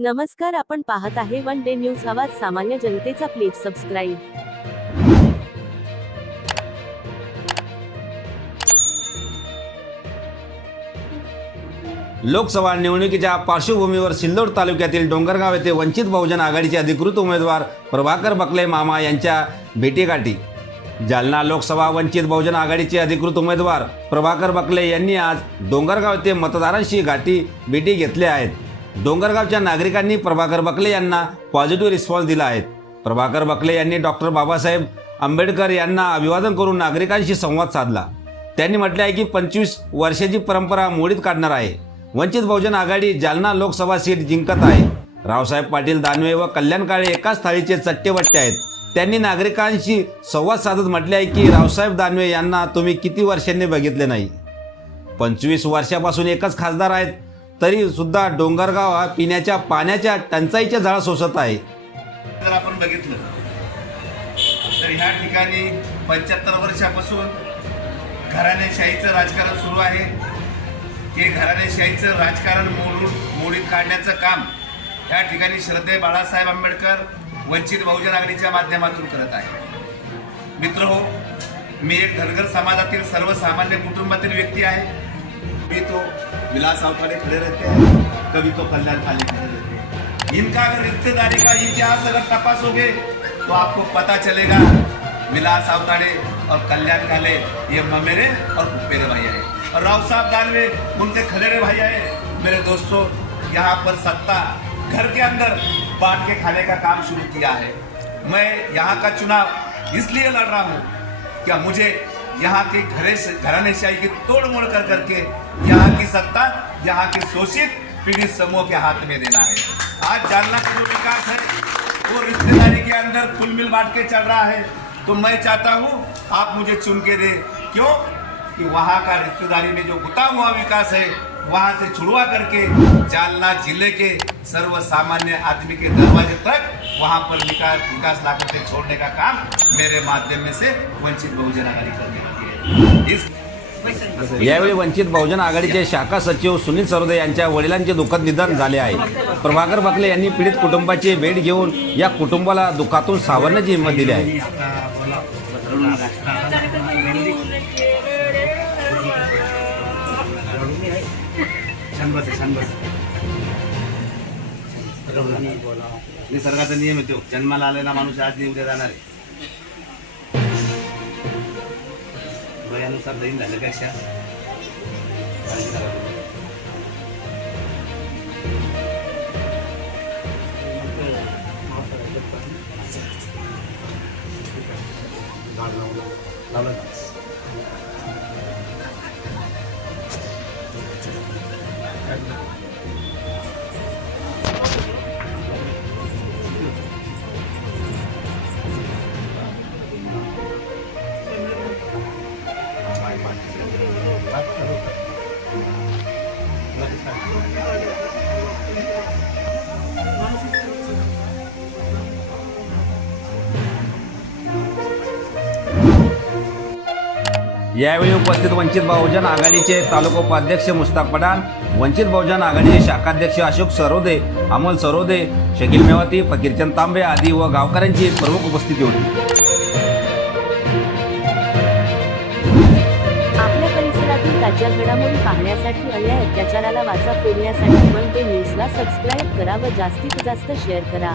नमस्कार आपण पाहत आहे वन डे न्यूज आवाज सामान्य जनतेचा प्लीज सबस्क्राईब लोकसभा निवडणुकीच्या पार्श्वभूमीवर सिल्लोड तालुक्यातील डोंगरगाव येथे वंचित बहुजन आघाडीचे अधिकृत उमेदवार प्रभाकर बकले मामा यांच्या भेटीगाठी. जालना लोकसभा वंचित बहुजन आघाडीचे अधिकृत उमेदवार प्रभाकर बकले यांनी आज डोंगरगाव येथे मतदारांशी गाठी भेटी घेतल्या आहेत. डोंगरगावच्या नागरिकांनी प्रभाकर बकले यांना पॉझिटिव्ह रिस्पॉन्स दिला आहे. प्रभाकर बकले यांनी डॉक्टर बाबासाहेब आंबेडकर यांना अभिवादन करून नागरिकांशी संवाद साधला. त्यांनी म्हटले आहे की पंचवीस वर्षाची परंपरा मोडीत काढणार आहे. वंचित बहुजन आघाडी जालना लोकसभा सीट जिंकत आहे. रावसाहेब पाटील दानवे व कल्याण काळे एकाच थाळीचे चट्टेवट्टे आहेत. त्यांनी नागरिकांशी संवाद साधत म्हटले आहे की रावसाहेब दानवे यांना तुम्ही किती वर्षांनी बघितले नाही? पंचवीस वर्षापासून एकच खासदार आहेत. तरी सुद्धा डोंगरगाव हा पिण्याच्या पाण्याच्या टंचाईच्या झाडा सोसत आहे. जर आपण बघितलं तर ह्या ठिकाणी पंच्याहत्तर वर्षापासून घराणेशाहीचं राजकारण सुरू आहे. हे घराणेशाहीचं राजकारण मोडून मोडीत काढण्याचं काम ह्या ठिकाणी श्रद्धे बाळासाहेब आंबेडकर वंचित बहुजन आघाडीच्या माध्यमातून करत आहे. मित्र हो मी एक धनगर समाजातील सर्वसामान्य कुटुंबातील व्यक्ती आहे. कभी तो विलास अवतारे खड़े रहते हैं, कभी तो कल्याण काले खड़े रहते हैं। इनका अगर रिश्तेदारी का इतिहास अगर तपासोगे तो आपको पता चलेगा विलास अवताड़े और कल्याण काले ये ममेरे और पुपेरे भाई आए। और राव साहब दानवे उनके खलेरे भाई आए। मेरे दोस्तों, यहाँ पर सत्ता, घर के अंदर बांट के खाने का काम शुरू किया है। मैं यहाँ का चुनाव इसलिए लड़ रहा हूँ, क्या मुझे यहाँ के घरे घरानेशाही की तोड़ मोड़ कर करके यहाँ की सत्ता, यहाँ के शोषित पीड़ित समूह के हाथ में देना है। आज जालना का जो विकास है वो रिश्तेदारी के अंदर फुल मिल बांट के चल रहा है। तो मैं चाहता हूँ, आप मुझे चुन के दे। क्यों? कि वहाँ का रिश्तेदारी में जो गुता हुआ विकास है, वहाँ से छुड़वा करके जालना ज़िले के सर्व सामान्य आदमी के दरवाजे तक वहाँ पर विकास विकास ला करके छोड़ने का काम मेरे माध्यम में से वंचित बहुजन आघाड़ी करने है। इस यावेळी वंचित बहुजन आघाडीचे शाखा सचिव सुनील सरोदे यांच्या वडिलांचे दुःखद निधन झाले आहे. प्रभाकर बकले यांनी पीडित कुटुंबाची भेट घेऊन या कुटुंबाला दुःखातून सावरण्याची हिंमत दिली आहे. छान बस छान बस निसर्गाचा नियम येतो जन्माला आलेला माणूस आज नाही उद्या जाणार आहे. वयानुसार दैन झाल्यापेक्षा काळजी करा. लावलं. यावेळी उपस्थित वंचित बहुजन आघाडीचे तालुका उपाध्यक्ष मुस्ताक पठाण वंचित बहुजन आघाडीचे शाखाध्यक्ष अशोक सरोदे अमोल सरोदे शकील मेवाती फकीरचंद तांबे आदी व गावकऱ्यांची प्रमुख उपस्थिती होती. ताज्या घडामोडी पाहण्यासाठी अन्याय अत्याचाराला वाचा फोडण्यासाठी वन डे न्यूजला सबस्क्राईब करा व जास्तीत जास्त शेअर करा.